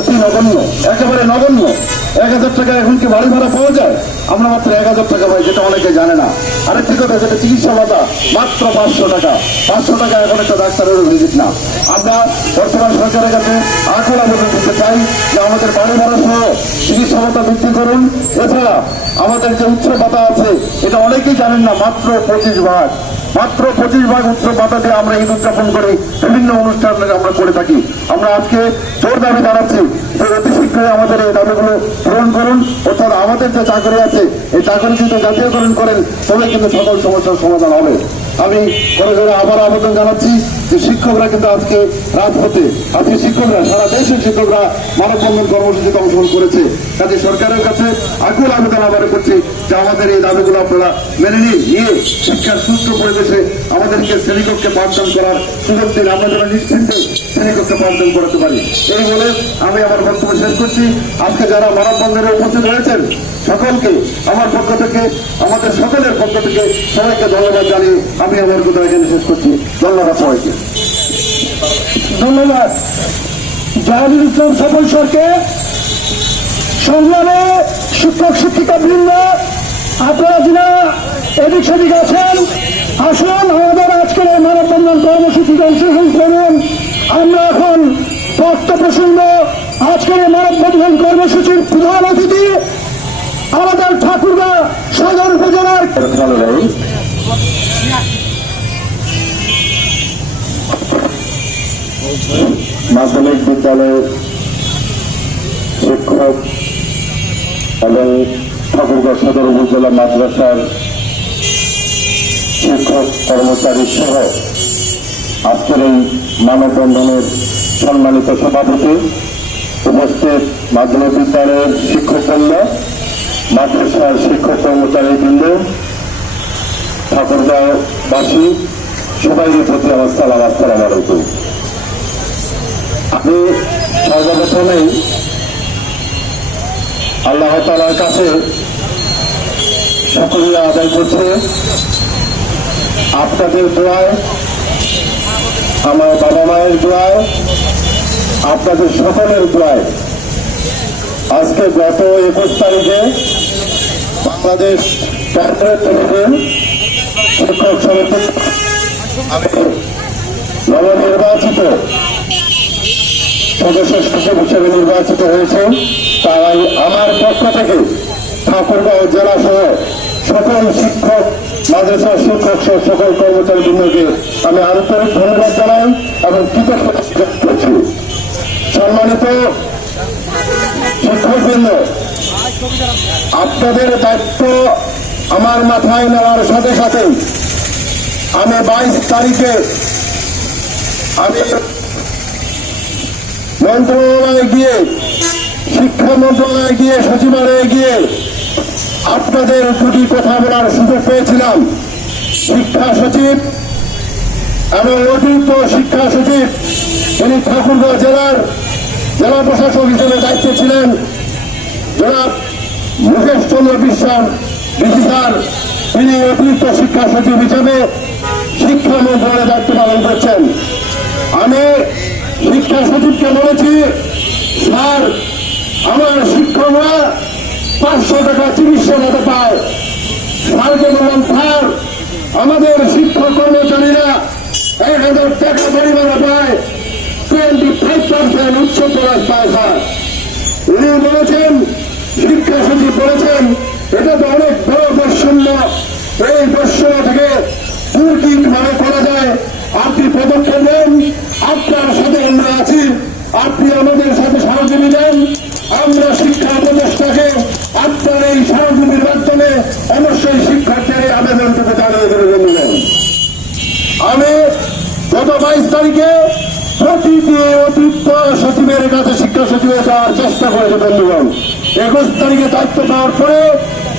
অতি নগণ্য, একেবারে নগণ্য। এক হাজার টাকা এখন কি বাড়ি ভাড়া পাওয়া যায়? আমরা মাত্র এক হাজার টাকা পাই যেটা অনেকে জানে না। আরেকটি কথা যেটা চিকিৎসা ভাতা, মাত্র পাঁচশো টাকা। পাঁচশো টাকা এখন একটা ডাক্তারের ভিজিট না। আমরা বর্তমান সরকারের কাছে আকুল আবেদন করতে চাই যে আমাদের বাড়ি ভাড়া সহ চিকিৎসা ভাতা বৃদ্ধি করুন। এছাড়া আমাদের যে উচ্চ ভাতা আছে, এটা অনেকেই জানেন না, মাত্র পঁচিশ ভাগ। মাত্র পঁচিশ ভাগ উচ্চ ভাতা দিয়ে আমরা ঈদ উদযাপন করি বিভিন্ন অনুষ্ঠান আমরা করে থাকি। আমরা আজকে জোর দাবি জানাচ্ছি যে অতি শীঘ্রই আমাদের এই দাবিগুলো পূরণ করুন। অর্থাৎ আমাদের যে চাকরি আছে, এই চাকরি যদি জাতীয়করণ করেন, তবে কিন্তু সকল সমস্যার সমাধান হবে। আমি করে করে আবার আবেদন জানাচ্ছি যে শিক্ষকরা কিন্তু আজকে রাজপথে, আজকে শিক্ষকরা, সারা দেশের শিক্ষকরা মানববন্ধন কর্মসূচিতে অংশগ্রহণ করেছে। কাজে সরকারের কাছে আকুল আবেদন আবার করছি যে আমাদের এই দাবিগুলো আপনারা মেনে নিয়ে শিক্ষার সুস্থ পরিবেশে আমাদেরকে শ্রেণীকক্ষে পাঠদান করার সুযোগ দিন। আমরা যেন নিশ্চিন্তে শ্রেণীকক্ষে পাঠদান করাতে পারি। এই বলে আমি আমার বক্তব্য শেষ করছি। আজকে যারা মানববন্ধনে উপস্থিত হয়েছেন সকলকে, আমার পক্ষ থেকে, আমাদের সকলের পক্ষ থেকে সবাইকে ধন্যবাদ জানিয়ে আমি আমার কথা এখানে শেষ করছি। ধন্যবাদ সবাইকে। ধন্যবাদ। জাহানুল ইসলাম সফল সরকে সংগ্রামে শিক্ষক, শিক্ষিকা বৃন্দ, আপনারা যিনা এদিক সেদিক আছেন, আসুন, আমাদের আজকের এই মানববন্ধন কর্মসূচিতে অংশগ্রহণ করুন। আমরা এখন বক্তব্য শুনব আজকের এই মানববন্ধন কর্মসূচির প্রধান অতিথি আমাদের ঠাকুরগা সদর উপজেলার মাধ্যমিক বিদ্যালয়ের শিক্ষক এবং ঠাকুরগাঁও সদর উপজেলা মাদ্রাসার শিক্ষক, কর্মচারী সহ আজকের এই মানববন্ধনের সম্মানিত সভাপতি উপস্থিত মাধ্যমিক বিদ্যালয়ের শিক্ষকবৃন্দ, মাদ্রাসার শিক্ষক কর্মচারী বৃন্দ ঠাকুরগাঁওবাসী, সবাইকে প্রতি আমার সালাম, আসসালাম আলাইকুম। আমি সর্বপ্রথমেই আল্লাহ তালার কাছে সকলিয়া আদায় করছে। আপনাদের দোয়ায়, আমার বাবা মায়ের দোয়ায়, আপনাদের সকলের দোয়ায়। আজকে গত একুশ তারিখে বাংলাদেশ শিক্ষক সমিতি নবনির্বাচিত সদস্য সচিব হিসেবে নির্বাচিত হয়েছে। তাই আমার পক্ষ থেকে ঠাকুরগাঁও জেলা সহ সকল শিক্ষক মাদ্রাসা শিক্ষক সহ সকল কর্মচারী বৃন্দকে আমি আন্তরিক ধন্যবাদ জানাই এবং স্বীকার করছি। সম্মানিত শিক্ষকবৃন্দ, আপনাদের দায়িত্ব আমার মাথায় নেওয়ার সাথে সাথে আমি বাইশ তারিখে আমি মন্ত্রণালয়ে গিয়ে শিক্ষা মন্ত্রণালয়ে গিয়ে, সচিবালয়ে গিয়ে আপনাদের দুটি কথা বলার সুযোগ পেয়েছিলাম। শিক্ষা সচিব এবং অতিরিক্ত শিক্ষা সচিব, তিনি ঠাকুরগাঁও জেলার জেলা প্রশাসক হিসেবে দায়িত্বে ছিলেন। জনাব মুকেশ চন্দ্র বিশ্বাস, ডিসি স্যার, তিনি অতিরিক্ত শিক্ষা সচিব হিসেবে শিক্ষা মন্ত্রণালয়ে দায়িত্ব পালন করছেন। আমি শিক্ষা সচিবকে বলেছি, স্যার আমার শিক্ষকরা পাঁচশো টাকা চিকিৎসা মতো পায়। স্যারকে বললাম আমাদের শিক্ষক কর্মচারীরা এক হাজার টাকা পরিমাণে পায়। টোয়েন্টি ফাইভ পার্সেন্ট উচ্চ প্রকাশ পায়, স্যার। উনি বলেছেন, শিক্ষা সচিব বলেছেন, এটা তো অনেক বড় বৈষম্য। এই বৈষম্য থেকে দূর কীভাবে করা যায়। আপনি পদক্ষেপ নেন, আপনার সাথে আমরা আছি। আপনি আমাদের সাথে সহযোগী দেন আমরা শিক্ষা উপদেষ্টাকে আপনার এই সহযোগীর মাধ্যমে অবশ্যই শিক্ষার্থীর এই আবেদনটুকু জানিয়ে দেবে বন্ধুগণ। আমি গত বাইশ তারিখে প্রতিটি অতিরিক্ত সচিবের কাছে শিক্ষা সচিবের যাওয়ার চেষ্টা করেছে বন্ধুগণ। একুশ তারিখে দায়িত্ব পাওয়ার পরে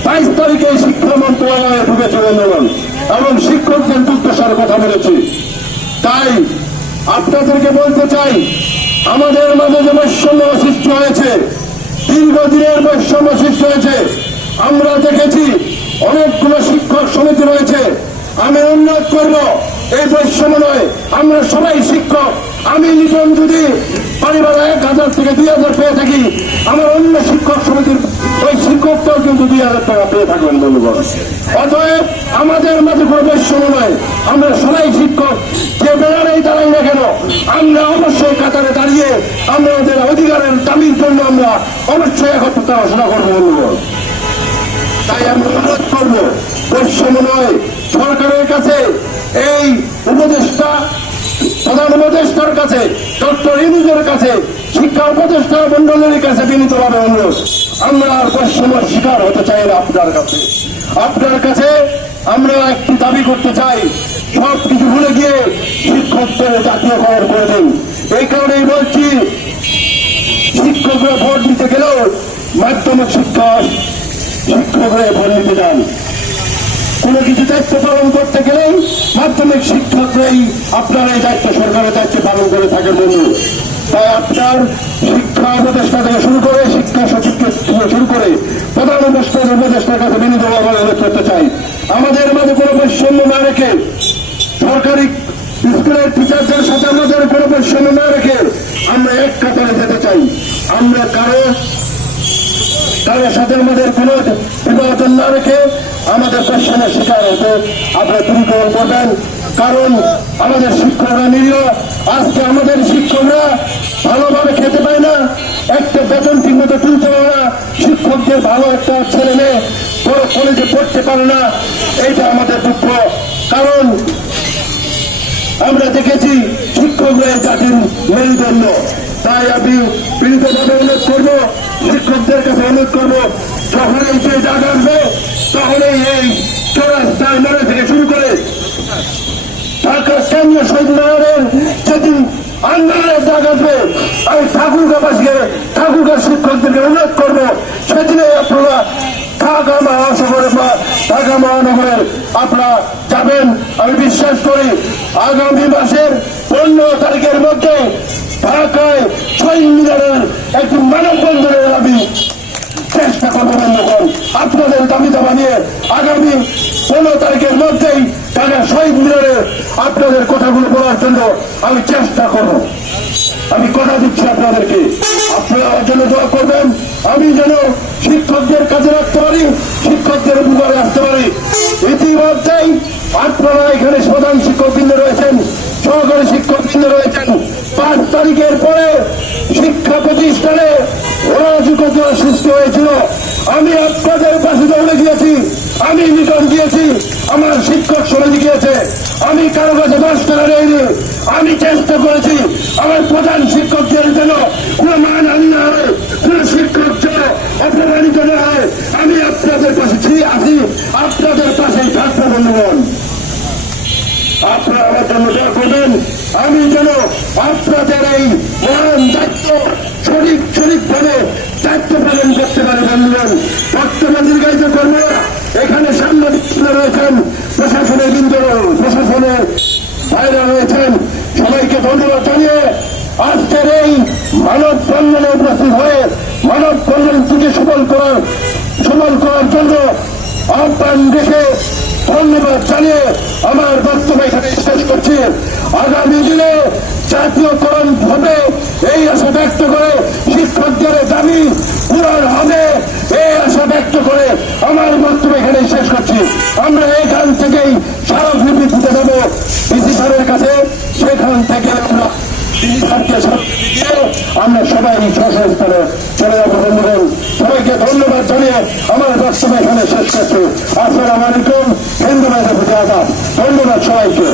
বাইশ তারিখে শিক্ষা মন্ত্রণালয়ে ঢুকেছে বন্ধুগণ, এবং শিক্ষকদের দুর্দশার কথা বলেছি। তাই আপনাদেরকে বলতে চাই, আমাদের মাঝে যে বৈষম্য সৃষ্টি হয়েছে দীর্ঘদিনের বৈষম্য সৃষ্টি হয়েছে। আমরা দেখেছি অনেকগুলো শিক্ষক সমিতি রয়েছে। আমি অনুরোধ করব, এই বৈষম্য নয়, আমরা সবাই শিক্ষক। আমি লিটন যদি পরিবার এক হাজার থেকে দুই হাজার পেয়ে থাকি, আমার অন্য শিক্ষক সমিতির ওই শিক্ষকটাও কিন্তু দুই হাজার টাকা পেয়ে থাকবেন বন্ধুগণ। অতএব আমাদের মাঝে কোনো বৈষম্য নয় আমরা সবাই শিক্ষক, যে বেড়ারেই দাঁড়াই না কেন, আমরা অবশ্যই কাতারে দাঁড়িয়ে আমরা আমাদের অধিকারের দাবির জন্য আমরা অবশ্যই একত্র পড়াশোনা করব বন্ধুগণ। তাই আমি অনুরোধ করব বৈষম্য নয় সরকারের কাছে এই উপদেষ্টা, প্রধান উপদেষ্টার কাছে, ডক্টর ইনুজের কাছে, শিক্ষা উপদেষ্টা মন্ডলের কাছে বিনীতভাবে অনুরোধ। আমরা আর বৈষম্যের শিকার হতে চাই না আপনার কাছে। আপনার কাছে আমরা একটি দাবি করতে চাই, সব কিছু ভুলে গিয়ে শিক্ষকদের জাতীয়করণ করে দিন। এই কারণেই বলছি, শিক্ষকরা ভোট দিতে গেলেও মাধ্যমিক শিক্ষক শিক্ষক হয়ে ভোট দিতে যান কোনো কিছু দায়িত্ব পালন করতে গেলেই মাধ্যমিক শিক্ষকরাই আপনার এই দায়িত্ব সরকারের দায়িত্ব পালন করে থাকেন বন্ধু। তাই আপনার শিক্ষা উপদেষ্টা থেকে শুরু করে কাছে বিনীতভাবে অনুরোধ করতে চাই। আমাদের মাঝে কোনো বৈষম্য না রেখে সরকারি স্কুলের টিচারদের সাথে আমাদের কোনো বৈষম্য না রেখে আমরা এক কাতারে যেতে চাই। আমরা কারও কারোর সাথে আমাদের কোনো বিভাজন না রেখে আমাদের পেশনের শিকার হতে আপনারা দূরীকরণ করবেন। কারণ আমাদের শিক্ষকরা নিরীহ। আজকে আমাদের শিক্ষকরা ভালোভাবে খেতে পায় না। একটা বেতন ঠিক মতো তুলতে পারে না। শিক্ষকদের ভালো একটা ছেলে মেয়ে বড় কলেজে পড়তে পারে না। এইটা আমাদের দুঃখ। কারণ আমরা দেখেছি শিক্ষকরা জাতির মেরুদণ্ড। তাই আমি বিনীতভাবে অনুরোধ করব, শিক্ষকদের কাছে অনুরোধ করব, যখন এই জায়গা আসবে, তখনই এই মোড়ে থেকে শুরু করে ঢাকা কেন্দ্রীয় শহীদ মিনারের যেদিন আন্দোলনের ডাক আসবে আমি ঠাকুরগাঁবাসীকে ঠাকুরগাঁ শিক্ষকদেরকে অনুরোধ করব। সেদিনে আপনারা ঢাকা মহাশহরে বা ঢাকা মহানগরের আপনারা যাবেন। আমি বিশ্বাস করি আগামী মাসের পনেরো তারিখের মধ্যে ঢাকায় শহীদ মিনারের একটি মানববন্ধনের আমি চেষ্টা করব বন্ধুগণ। আপনাদের দাবি দাবা নিয়ে আগামী পনেরো তারিখের মধ্যেই ঢাকা শহীদ মিনারে আপনাদের কথাগুলো বলার জন্য আমি চেষ্টা করব। আমি কথা দিচ্ছি আপনাদেরকে। আপনারা জন্য দোয়া করবেন। আমি যেন শিক্ষকদের কাজে রাখতে পারি, শিক্ষকদের উপকারে আসতে পারি। ইতিমধ্যেই আপনারা এখানে প্রধান শিক্ষকবৃন্দ রয়েছেন, সহকারী শিক্ষকবৃন্দ রয়েছেন। পাঁচ তারিখের পরে শিক্ষা প্রতিষ্ঠানে অরাজকতা সৃষ্টি হয়েছিল। আমি আপনাদের পাশে দৌড়ে গিয়েছি। আমি নিকট গিয়েছি। আমার শিক্ষক সমিতি গিয়েছে। আমি কারও কাছে দশ টাকা নেইনি আমি চেষ্টা করেছি আমার প্রধান শিক্ষকদের যেন কোনো মান হানি না হয় কোনো শিক্ষক যেন অপমানিত না হয়। আমি আপনাদের পাশে আছি। আপনাদের বন্ধুগণ। আপনারা আমার জন্য করবেন। আমি যেন আপনাদের এই মহান দায়িত্ব সঠিক সঠিকভাবে দায়িত্ব পালন করতে পারি, বন্ধুগণ। বক্তব্য দীর্ঘায়িত করব। এখানে সাংবাদিক রয়েছেন প্রশাসনের বিন্দু, প্রশাসনের ভাইরা ধন্যবাদ জানিয়ে আজকের এই মানব বন্ধনে উপস্থিত হয়ে মানব বন্ধন থেকে সফল করার সফল করার জন্য আহ্বান রেখে ধন্যবাদ জানিয়ে আমার বক্তব্য এখানে শেষ করছি। আগামী দিনে জাতীয়করণ হবে এই আশা ব্যক্ত করে শিক্ষকদের দাবি পূরণ হবে এই আশা ব্যক্ত করে আমার বক্তব্য এখানে শেষ করছি। আমরা এখান থেকেই স্মারকলিপি দিতে যাব ডিসি স্যারের কাছে সেখান থেকে আমরা ডিসি স্যারকে স্মারকলিপি দিয়ে আমরা সবাই স্বস্থানে চলে যাব বন্ধুগণ। সবাইকে ধন্যবাদ জানিয়ে আমার বক্তব্য এখানে শেষ করছি। আসসালাম আলাইকুম। হিন্দু ভাইদের প্রতি আদাব। ধন্যবাদ সবাইকে।